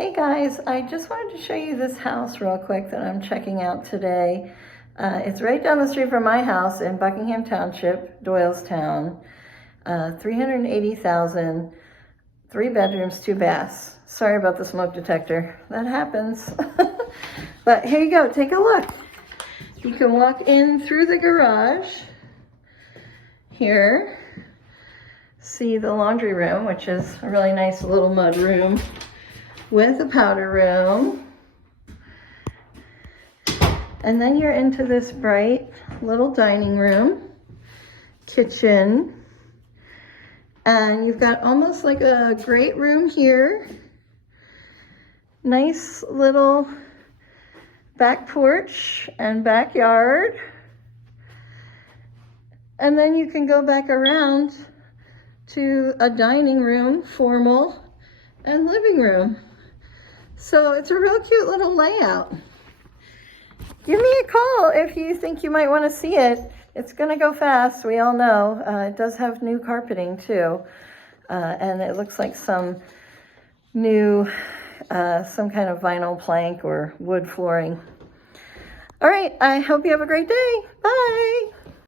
Hey guys, I just wanted to show you this house real quick that I'm checking out today. It's right down the street from my house in Buckingham Township, Doylestown. 380,000, 3 bedrooms, 2 baths. Sorry about the smoke detector. That happens. But here you go, take a look. You can walk in through the garage here. See the laundry room, which is a really nice little mud room with a powder room. And then you're into this bright little dining room, kitchen, and you've got almost like a great room here. Nice little back porch and backyard. And then you can go back around to a dining room, formal, and living room. So it's a real cute little layout. Give me a call if you think you might want to see it. It's going to go fast, we all know. It does have new carpeting too. And it looks like some new, some kind of vinyl plank or wood flooring. All right, I hope you have a great day. Bye.